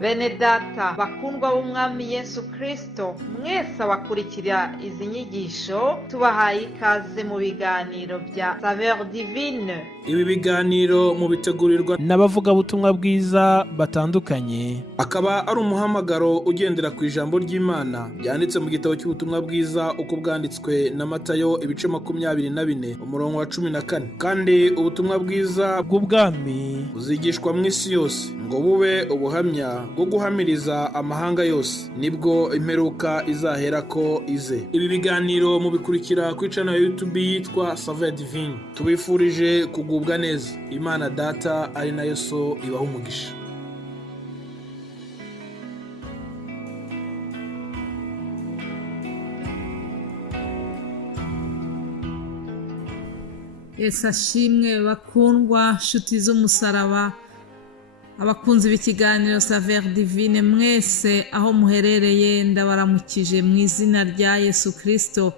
Bene data bakundwa b'umwami Yesu Kristo, mwese abakurikira izi nyigisho tubahaye ikaze mu biganiro bya Saveur Divine. Ibi biganiro mu bitegurirwa n'abavugabutumwa bwiza batandukanye, akaba ari umuhamagaro ugendera ku ijambo ry'Imana byanditse mu gitabo cy'ubutumwa bwiza uko bwanditswe na Matayo ibice 24 umurongo wa 14. Kandi ubutumwa bwiza bw'ubwami buzigishwa mu isi yose ngo bube ubuhamya bwo guhamiriza amahanga yose, nibwo imperuka izahera ko ize. Ibi biganiro mubikurikira ku channel ya YouTube yitwa Saveur Divine. Tubifurije kugubwa neza. Imana Data ari nayo So ibaha umugisha. Yesu ashimwe bakundwa nshuti z'umusaraba, abakunzi b'ikiganiro Saveur Divine mwese aho muherereye, ndabaramukije mu izina rya Yesu Kristo,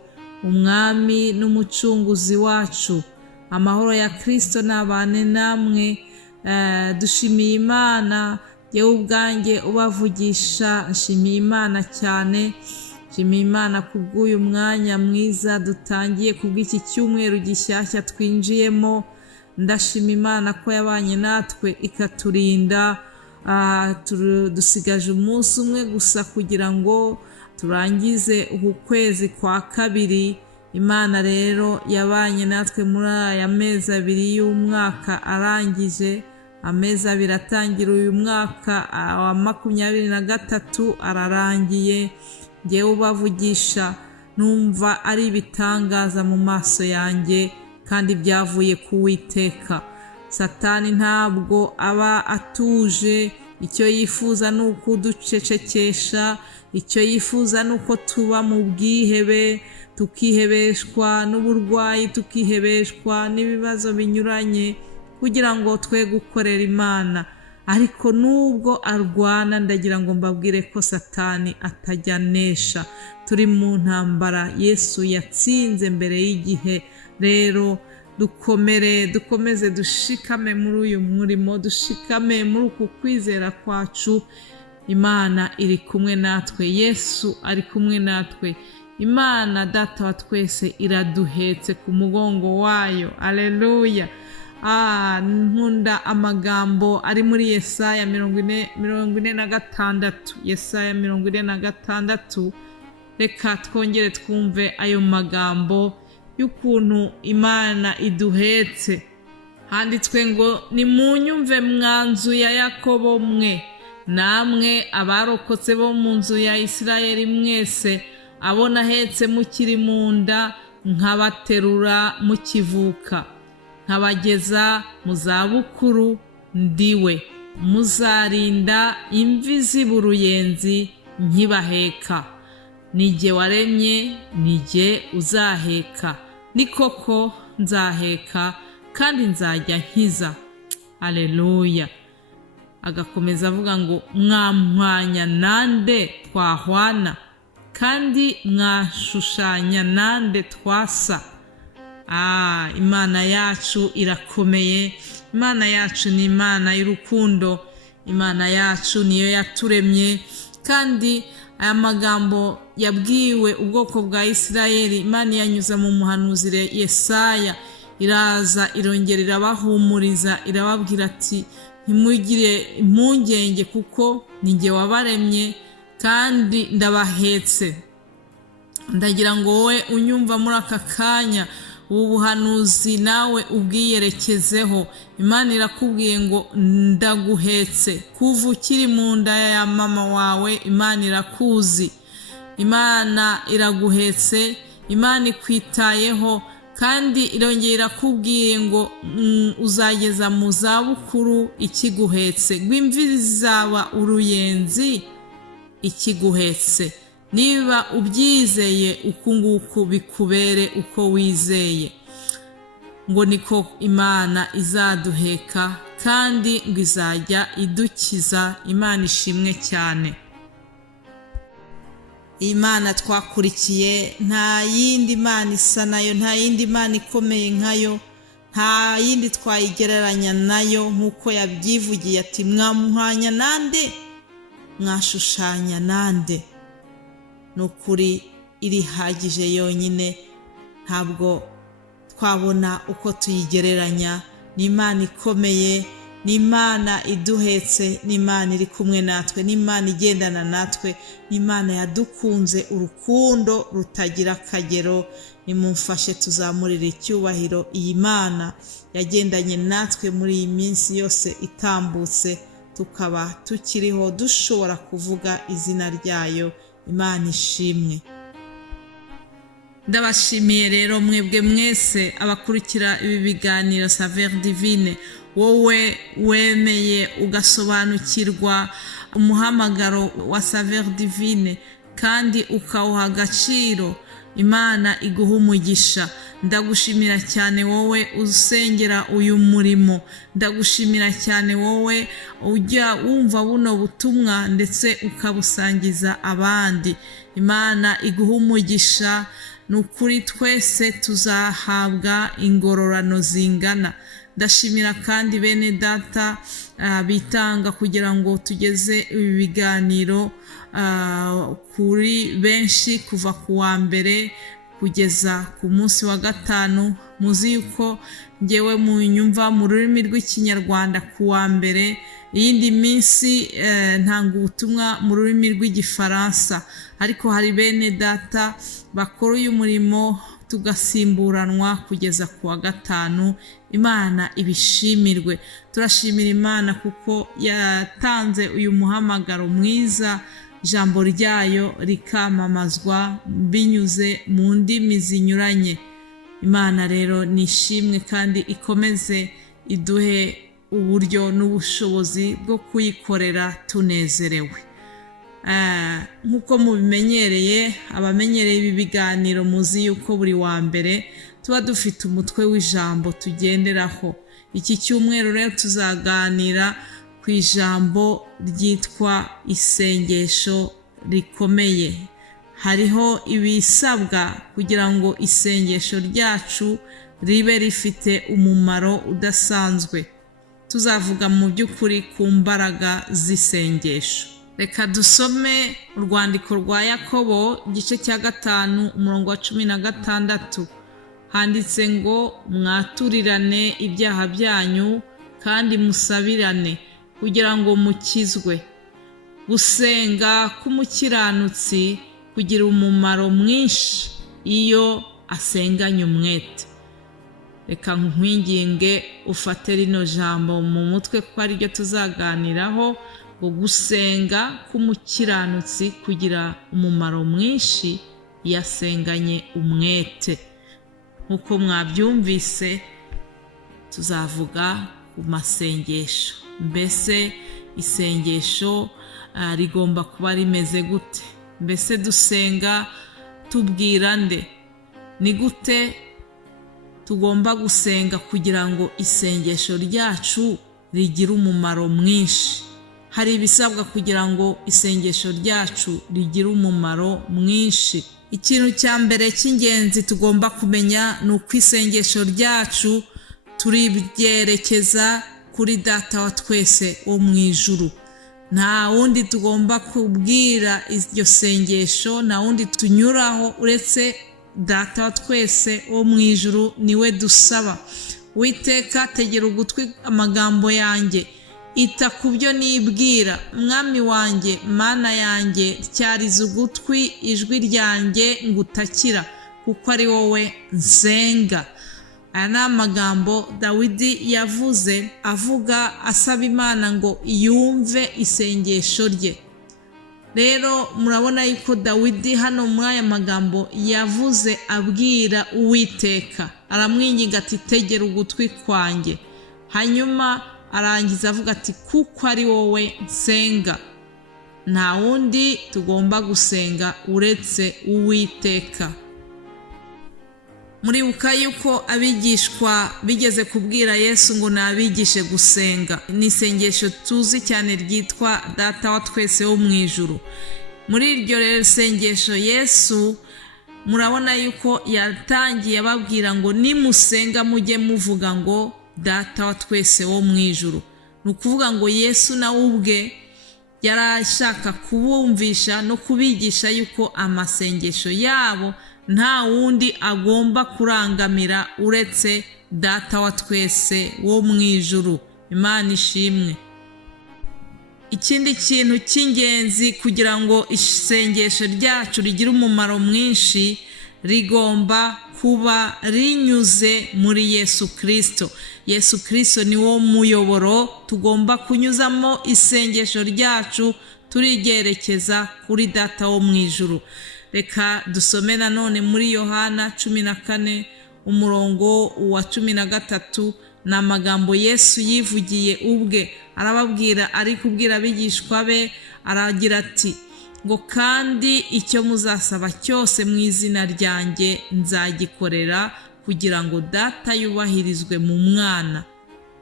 umwami n'umucunguzi wacu. Amahoro ya Kristo nabane namwe. Dushimiye Imana, yewe ubwanjye ubavugisha nshimiye Imana cyane. Nshimiye Imana kubw'uyu mwanya mwiza dutangiye, kubw'iki cyumweru gishyashya twinjiyemo. Ndashima Imana ko yabanye natwe ikaturinda. Dusigaje umunsi umwe gusa kugira ngo turangize uku kwezi kwa kabiri. Imana rero yabanye natwe muri aya mezi abiri y'umwaka arangije. Amezi abiri atangira uyu mwaka wa 2023 ararangiye. Ngewe ubavugisha numva ari ibitangaza mu maso yanjye kandi byavuye ku Uwiteka. Satani ntabwo aba atuje, icyo yifuza ni ukuducecekesha, icyo yifuza ni uko tuba mu bwihebe, tukihebeshwa n'uburwayi, tukihebeshwa n'ibibazo binyuranye kugira ngo twe gukorera Imana. Ariko nubwo arwana, ndagira ngo mbabwire ko Satani atajyanesha. Turi mu ntambara Yesu yatsinze mbere y'igihe. Rero dukomeze dushikame muri uyu murimo, dushikame muri uku kwizera kwacu. Imana iri kumwe natwe, Yesu ari kumwe natwe. Imana Data wa twese iraduhetse ku mugongo wayo. Aleluya. Nkunda amagambo ari muri Yesaya 46. Yesaya 46. Reka twongere twumve ayo magambo y'ukuntu Imana iduhetse. Handitswe ngo, nimunyumve mwanzu ya Yakobo mwe, namwe abarokotse bo mu nzu ya Isirayeli mwese, abo nahetse mukiri mu nda, nkabaterura mukivuka, nkabageza mu zabukuru ndiwe. Muzarinda imvi z'uruyenzi nkibaheka. Nijye waremye, nijye uzaheka. Ni koko nzaheka kandi nzajya nkiza. Haleluya. Agakomeza avuga ngo, mwampwanya nande twahwana, kandi mwashushanya nande twasa. Imana yacu irakomeye. Imana yacu ni Imana y'urukundo. Imana yacu niyo yaturemye. Kandi aya magambo yabwiwe ubwoko bwa Isirayeli, Imana yanyuza mu muhanuzi Yesaya, iraza irongera irabahumuriza, irababwira ati, ntimugire impungenge kuko ninjye wabaremye kandi ndabahetse. Ndagira ngo wowe unyumva muri aka kanya, ubu buhanuzi nawe ubwiyerekezeho. Imana irakubwiye ngo ndaguhetse. Kuva ukiri mu nda ya mama wawe Imana irakuzi. Imana iraguhetse. Imana ikwitayeho. Kandi irongera irakubwiye ngo uzageza mu zabukuru ikiguhetse. Rw'imvi zaba uruyenzi ikiguhetse. Niba ubyizeye uku nguku bikubere uko wizeye. Ngo niko Imana izaduheka kandi ngo izajya idukiza. Imana ishimwe cyane. Imana twakurikiye nta yindi Mana isa nayo, nta yindi Mana ikomeye nkayo, nta yindi twayigereranya nayo, nk'uko yabyivugiye ati, mwamuhwanya nande mwashushanya nande? ni ukuri irihagije yonyine, ntabwo twabona uko tuyigereranya. ni Imana ikomeye, ni Imana iduhetse, ni Imana iri kumwe natwe, ni Imana igendana natwe, ni Imana yadukunze urukundo rutagira akagero. nimumfashe tuzamurire icyubahiro iyi Mana yagendanye natwe muri iyi minsi yose itambutse, tukaba tukiriho dushobora kuvuga izina ryayo. Imana ishimwe. ndabashimiye rero mwebwe mwese abakurikira ibi biganiro Saveurs Divines, wowe wemeye ugasobanukirwa umuhamagaro wa Saveurs Divines kandi ukawuha agaciro. Imana iguha umugisha. ndagushimira cyane wowe usengera uyu murimo, ndagushimira cyane wowe ujya wumva buno butumwa ndetse ukabusangiza abandi. Imana iguha umugisha. ni ukuri twese tuzahabwa ingororano zingana. ndashimira kandi bene data bitanga kugira ngo tugeze ibi biganiro kuri benshi kuva ku wa mbere kugeza ku munsi wa gatanu. muzi yuko ngewe munyumva mu rurimi rw'ikinyarwanda ku wa mbere, iyindi minsi ntanga ubutumwa mu rurimi rw'igifaransa, ariko hari bene data bakora uyu murimo tugasimburanwa kugeza ku wa gatanu. Imana ibishimirwe. turashimira Imana kuko yatanze uyu muhamagaro mwiza, ijambo ryayo rikamamazwa binyuze mu ndimi zinyuranye. Imana rero nishimwe kandi ikomeze iduhe uburyo n'ubushobozi bwo kuyikorera tunezerewe. nk'uko mubimenyereye, abamenyereye ibi biganiro muzi yuko buri wa mbere tuba dufite umutwe w'ijambo tugenderaho. iki cyumweru rero tuzaganira ku ijambo ryitwa isengesho rikomeye. hariho ibisabwa kugira ngo isengesho ryacu ribe rifite umumaro udasanzwe. tuzavuga mu by'ukuri ku mbaraga z'isengesho. reka dusome urwandiko rwa Yakobo igice cya 5 umurongo wa 16. handitse ngo mwaturirane ibyaha byanyu kandi musabirane kugira ngo mukizwe. gusenga k'umukiranutsi kugira umumaro mwinshi iyo asenganye umwete. reka nkwinginge ufate rino jambo mu mutwe kuko ari ryo tuzaganiraho, ngo gusenga k'umukiranutsi kugira umumaro mwinshi iyo asenganye umwete. nk'uko mwabyumvise tuzavuga ku masengesho. mbese isengesho rigomba kuba rimeze gute? mbese dusenga tubwira nde? ni gute tugomba gusenga kugira ngo isengesho ryacu rigire umumaro mwinshi? hari ibisabwa kugira ngo isengesho ryacu rigire umumaro mwinshi. ikintu cya mbere cy'ingenzi tugomba kumenya ni uko isengesho ryacu turibyerekeza kuri Data wa twese wo mu ijuru. nta wundi tugomba kubwira iryo sengesho, nta wundi tunyuraho uretse Data wa twese wo mu ijuru. niwe dusaba. Uwiteka, tegera ugutwi amagambo yanjye, ita ku byo nibwira. mwami wanjye, mana yanjye, tyariza ugutwi ijwi ryanjye ngutakira, kuko ari wowe nsenga. aya ni amagambo Dawidi yavuze avuga asaba Imana ngo yumve isengesho rye. rero murabona yuko Dawidi hano muri aya magambo yavuze abwira Uwiteka, aramwinginga ati tegera ugutwi kwanjye. hanyuma arangiza avuga ati kuko ari wowe nsenga. nta wundi tugomba gusenga uretse Uwiteka. muribuka yuko abigishwa bigeze kubwira Yesu ngo nabigishe gusenga. ni isengesho tuzi cyane ryitwa Data wa twese wo mu ijuru. muri iryo rero sengesho Yesu murabona yuko yatangiye ababwira ngo nimusenga mujye muvuga ngo Data wa twese wo mu ijuru. ni ukuvuga ngo Yesu nawe ubwe yarashaka kubumvisha no kubigisha yuko amasengesho yabo nta wundi agomba kurangamira uretse Data wa twese wo mu ijuru. Imana ishimwe. Ikindi kintu cy'ingenzi kugira ngo isengesho ryacu rigire umumaro mwinshi, rigomba kuba rinyuze muri Yesu Kristo. Yesu Kristo ni wo muyoboro tugomba kunyuzamo isengesho ryacu turigerekeza kuri Data wo mu ijuru. Reka dusome nanone muri Yohana 14 umurongo wa 13, ni amagambo Yesu yivugiye ubwe. Arababwira, ari kubwira abigishwa be, aragira ati ngo kandi icyo muzasaba cyose mu izina ryanjye nzagikorera, kugira ngo Data yubahirizwe mu Mwana.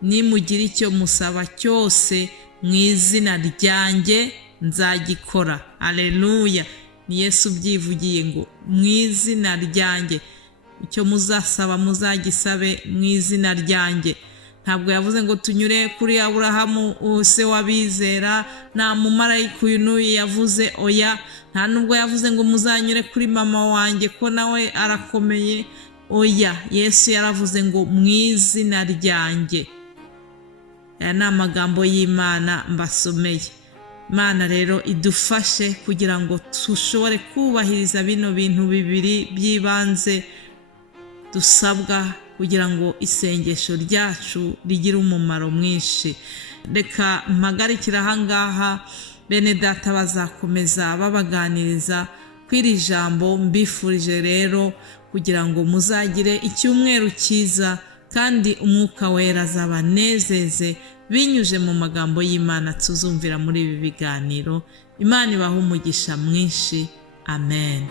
Nimugira icyo musaba cyose mu izina ryanjye nzagikora. Aleluya. Ni Yesu byivugiye ngo mu izina ryanjye, icyo muzasaba muzagisabe mu izina ryanjye. Ntabwo yavuze ngo tunyure kuri Aburahamu se w'abizera, nta mumarayika uyu n'uyu yavuze, oya. Nta nubwo yavuze ngo muzanyure kuri mama wanjye ko nawe arakomeye, oya. Yesu yaravuze ngo mu izina ryanjye. Aya ni amagambo y'Imana mbasomeye. Imana rero idufashe kugira ngo dushobore kubahiriza bino bintu bibiri by'ibanze dusabwa kugira ngo isengesho ryacu rigire umumaro mwinshi. Reka mpagarikira ahangaha, bene data bazakomeza babaganiriza kw'iri jambo. Mbifurije rero kugira ngo muzagire icyumweru cyiza, kandi umwuka wera azabanezeze binyuje mu magambo y'Imana tuzumvira muri ibi biganiro. Imana ibahe umugisha mwinshi. Amen.